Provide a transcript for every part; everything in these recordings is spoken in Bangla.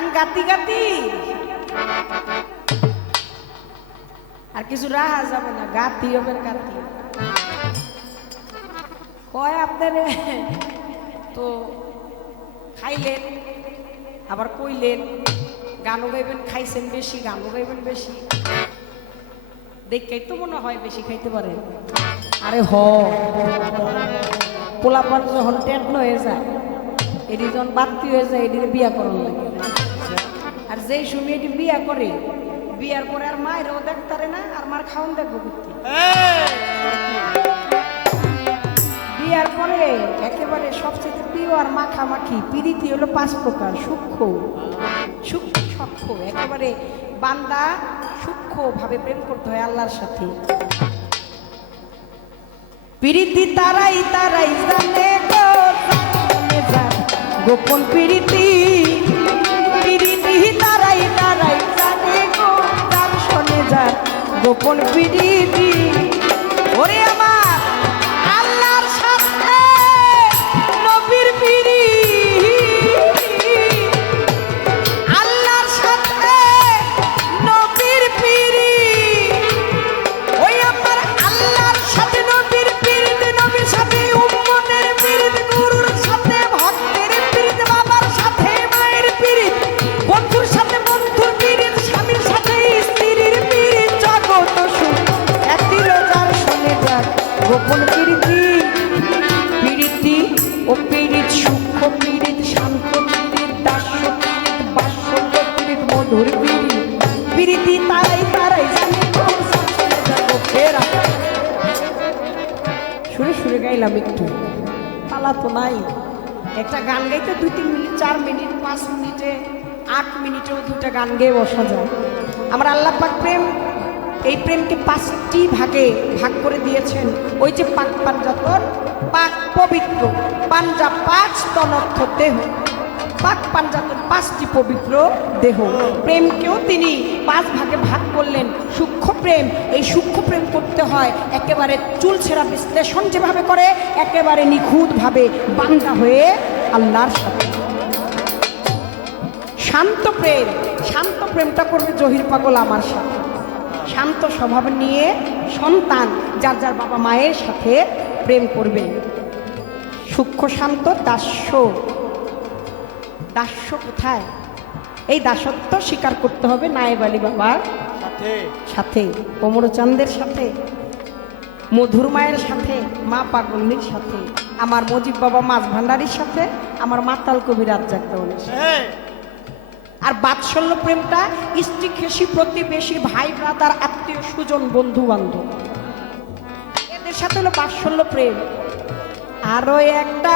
গান গাতি গাতি। আর কিছু রাহা যাবে না, গাতি হবে গাতি কয় আপনার? তো খাইলেন, আবার কইলেন, গানও গাইবেন, খাইছেন বেশি, গানও গাইবেন বেশি। দেখেই তো মনে হয় বেশি খাইতে পারে আরে হ, পোলাপান যখন টেটন হয়ে যায় এটি যখন বাড়তি হয়ে যায় এটি বিয়া করার লাগে। আর যেই সময় এটি বিয়া করে, বিয়ার পরে আর মায়েরও দেখতারে না, আর মার খাওন দেখব করতে বিয়ার পরে একেবারে সবচেয়ে প্রিয় আর মাখামাখি পিরিতি হলো পাঁচ প্রকার, সূক্ষ্ম সূক্ষ্ম সূক্ষ্ম একেবারে বান্দা সূক্ষ্ম ভাবে প্রেম করতে হয় আল্লাহর সাথে। পিরিতি তারাই তারাই জানে গোপন পিরিতি গোপন পিরিতি ওরে গোপন পিরিতি পিরিতি ও পিরিত সূক্ষ্ম পিরিত শান্ত পিরিত দাস্য পিরিত বাৎসল্য পিরিত মধুর পিরিত পিরিতি তারাই তারাই জানে সুরে সুরে গাইলাম একটু, পালা তো নাই। একটা গান গাইতে দুই তিন মিনিট, চার মিনিট, পাঁচ মিনিটে, আট মিনিটেও দুটা গান গেয়ে বসা যায়। আমার আল্লাহ পাক প্রেম এই প্রেমকে পাঁচটি ভাগে ভাগ করে দিয়েছেন। ওই যে পাক পাঞ্জাতন পাক পবিত্র। পাঞ্জা পাঁচ তনর্থ দেহ। পাক পাঞ্জাতন পাঁচটি পবিত্র দেহ। প্রেমকেও তিনি পাঁচ ভাগে ভাগ করলেন। সূক্ষ্ম প্রেম, এই সূক্ষ্ম প্রেম করতে হয় একেবারে চুল ছেঁড়া বিশ্লেষণ যেভাবে করে, একেবারে নিখুঁতভাবে বান্দা হয়ে আল্লাহর সাথে। শান্ত প্রেম, শান্ত প্রেমটা করবে জহির পাগল আমার সাথে। শান্ত স্বভাব নিয়ে সন্তান যার যার বাবা মায়ের সাথে প্রেম করবে। সূক্ষ্ম শান্ত দাস্য। দাস্য কোথায়? এই দাসত্ব স্বীকার করতে হবে নায়েব আলী বাবার সাথে। সাথে কোমরচান্দের সাথে মধুর মায়ের সাথে মা পাগল্লির সাথে আমার মজিব বাবা মাছ ভান্ডারির সাথে আমার মাতাল কবি রাজ্জাক দেওয়ানের সাথে। হ্যাঁ। আর বাৎসল্য প্রেমটা স্ত্রী খেসি প্রতিবেশী ভাই ব্রাদার আত্মীয় সুজন বন্ধু বান্ধব। এদের সাথে হলো বাৎসল্য প্রেম। আরও একটা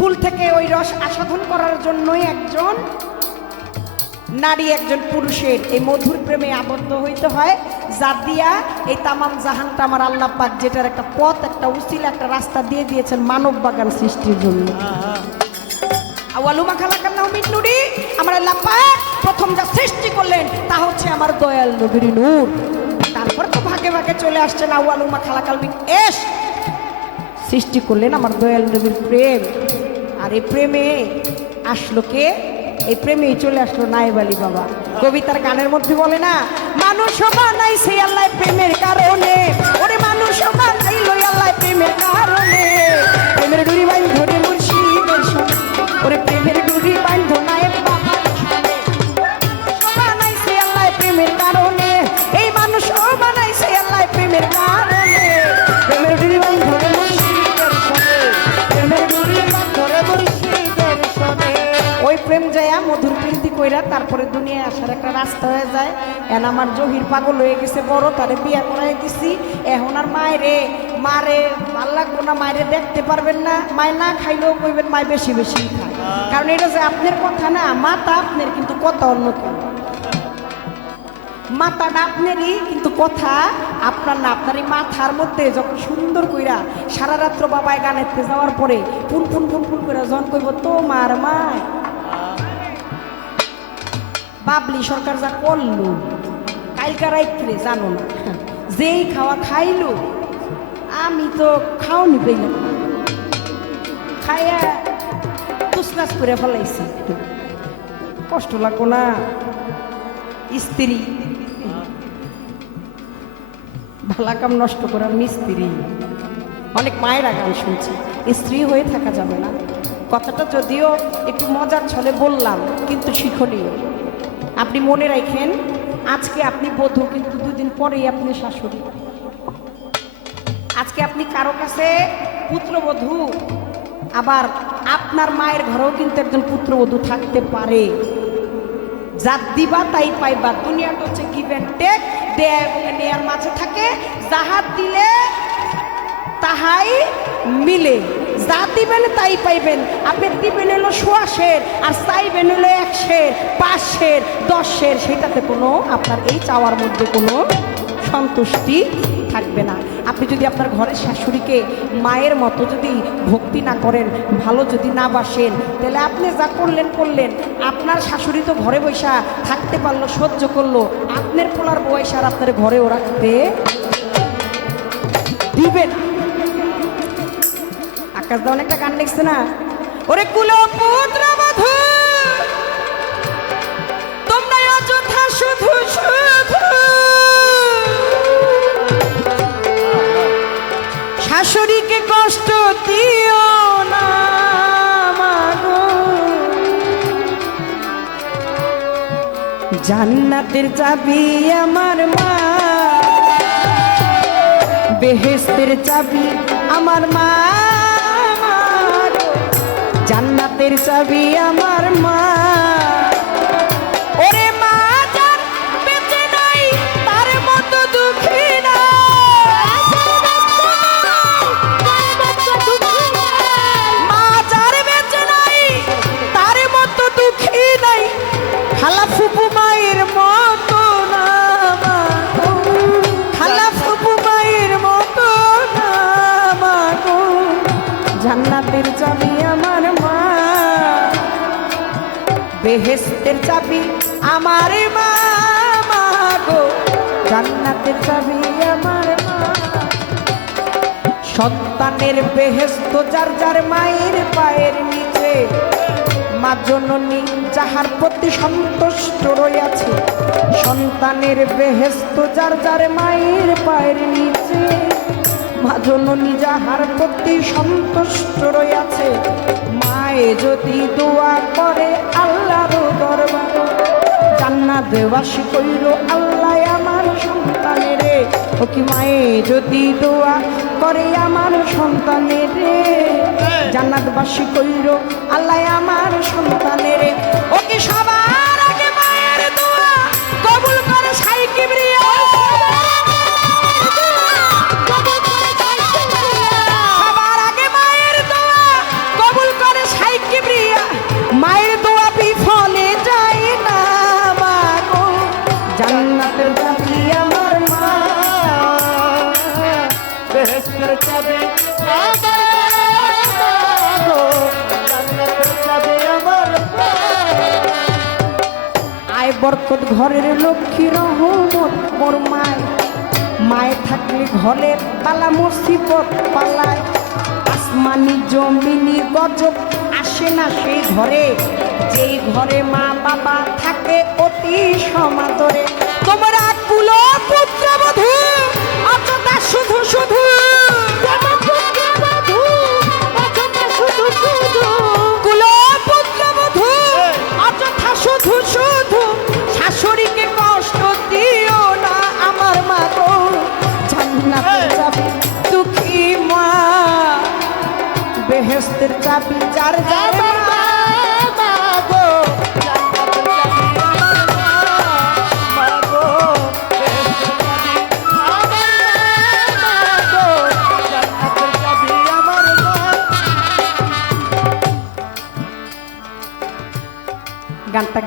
ফুল থেকে ওই রস আস্বাদন করার জন্যই একজন নারী, একজন পুরুষের এই মধুর প্রেমে আবদ্ধ হইতে হয়। যা দিয়া এই তামাম জাহানটা আমার আল্লাহ পাক যেটার একটা পথ, একটা উচিল একটা রাস্তা দিয়ে দিয়েছেন মানব বাগান সৃষ্টির জন্য। আওয়ালুমা খালাকার নাহমিদ নুরি। আমার আল্লাহ প্রথম যা সৃষ্টি করলেন, তা হচ্ছে আমার দয়াল নবীর নূর। তারপর তো ভাগে ভাগে চলে আসছেন আওয়ালুমা খালাকাল মিন এস। সৃষ্টি করলেন আমার দয়াল নবীর প্রেম। আর এই প্রেমে আসলো কে? এই প্রেমেই চলে আসলো নায়েব আলী বাবা। কবিতার গানের মধ্যে বলে না, মানুষ বানাইছে আল্লাহ প্রেমের কারণে। কইরা তারপরে দুনিয়ায় আসার একটা রাস্তা হয়ে যায়। এখন আমার জহির পাগল হয়ে গেছে, বড় তারে বিয়া করাই দিছি। এখন আর মায়েরে মারে ভালো লাগবো না, মায়েরে দেখতে পারবেন না। মায় না খাইলেও কইবেন মায় বেশি বেশি কারণ এটা যে আপনার কথা না, মাতা আপনার কিন্তু কথা অন্য কেউ। মাথাটা আপনারই কিন্তু কথা, আপনার না আপনার এই মাথার মধ্যে যখন সুন্দর কইরা সারা রাত্র বাবায় গানেতে যাওয়ার পরে ফুন ফুন ফুন ফুন করে জন কইব, তোমার মায়। বাবলি সরকার যা করল, কালকা রাত্রে জানো না, যেই খাওয়া খাইলো, আমি তো খাওনি পেলাম খাইয়া তুসনাস করে ফেলাইছি। কষ্ট লাগবো না। স্ত্রী, ভালা কাম নষ্ট করার মিস্ত্রি। অনেক মায়েরা গান শুনছি। স্ত্রী হয়ে থাকা যাবে না। কথাটা যদিও একটু মজার ছলে বললাম, কিন্তু শিক্ষণীয় আপনি মনে রাখেন, আজকে আপনি বধূ কিন্তু দুদিন পরেই আপনি শাশুড়ি। আজকে আপনি কারও কাছে পুত্রবধূ, আবার আপনার মায়ের ঘরেও কিন্তু একজন পুত্রবধূ থাকতে পারে। যা দিবা তাই পাইবা। দুনিয়াটা হচ্ছে গিভ অ্যান্ড টেক দেয়া নেয়ার মাঝে থাকে। যাহা দিলে তাহাই মিলে। যা দিবেন তাই পাইবেন। আপনি দিবেন হলো সোয়াশের আর চাইবেন হলো একশের পাঁচশের দশের সেটাতে কোনো আপনার এই চাওয়ার মধ্যে কোনো সন্তুষ্টি থাকবে না। আপনি যদি আপনার ঘরের শাশুড়িকে মায়ের মতো যদি ভক্তি না করেন, ভালো যদি না বাসেন, তাহলে আপনি যা করলেন করলেন। আপনার শাশুড়ি তো ঘরে বৈশা থাকতে পারল, সহ্য করল। আপনার পোলার বয়স আর আপনার ঘরেও রাখতে দিবে আকাশ দা অনেকটা গান লিখছে না? ওরে কুলো পুত্র শাশুড়িকে কষ্ট দিও না জান্নাতের চাবি আমার মা। বেহেস্তের চাবি আমার মা। জান্নাতের চাবি আমার মা। চাবি আমার মা গো। জান্নাতের চাবি আমার সন্তানের বেহেস্ত যার যার মায়ের পায়ের নিচে, মা জননী যাহার প্রতি সন্তুষ্ট রইয়াছে, সন্তানের বেহেস্ত যার যার মায়ের পায়ের নিচে, মা জননী যাহার প্রতি সন্তুষ্ট রইয়াছে। মায়ে যদি দোয়া করে আল্লাহর জান্নাত বাসি কইল আল্লাহ আমার সন্তানের ও কি মায়ে যদি দোয়া করে আমার সন্তানের জান্নাতবাসী কইল আল্লাহ আমার সন্তানের ও বরকত ঘরের লক্ষ্মী রহমত মোর মায়। মায় থাকলে পালা মুসিবত পালায়। আসমানি জমিনি গজব আসে না সেই ঘরে। যেই ঘরে মা বাবা থাকে অতি সমাদরে। তোমরা কুলো পুত্রবধূ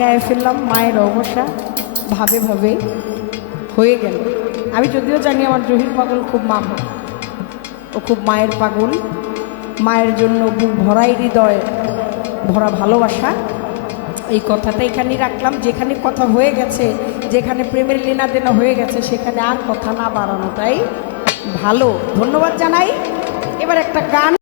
গায়ে ফেললাম, মায়ের অবসা, ভাবে ভাবে হয়ে গেল। আমি যদিও জানি আমার জহির পাগল খুব মা ও খুব মায়ের পাগল। মায়ের জন্য বুক ভরাই হৃদয়, ভরা ভালোবাসা। এই কথাটা এখানেই রাখলাম। যেখানে কথা হয়ে গেছে, যেখানে প্রেমের লেনা দেনা হয়ে গেছে, সেখানে আর কথা না বাড়ানোটাই ভালো। ধন্যবাদ জানাই। এবার একটা গান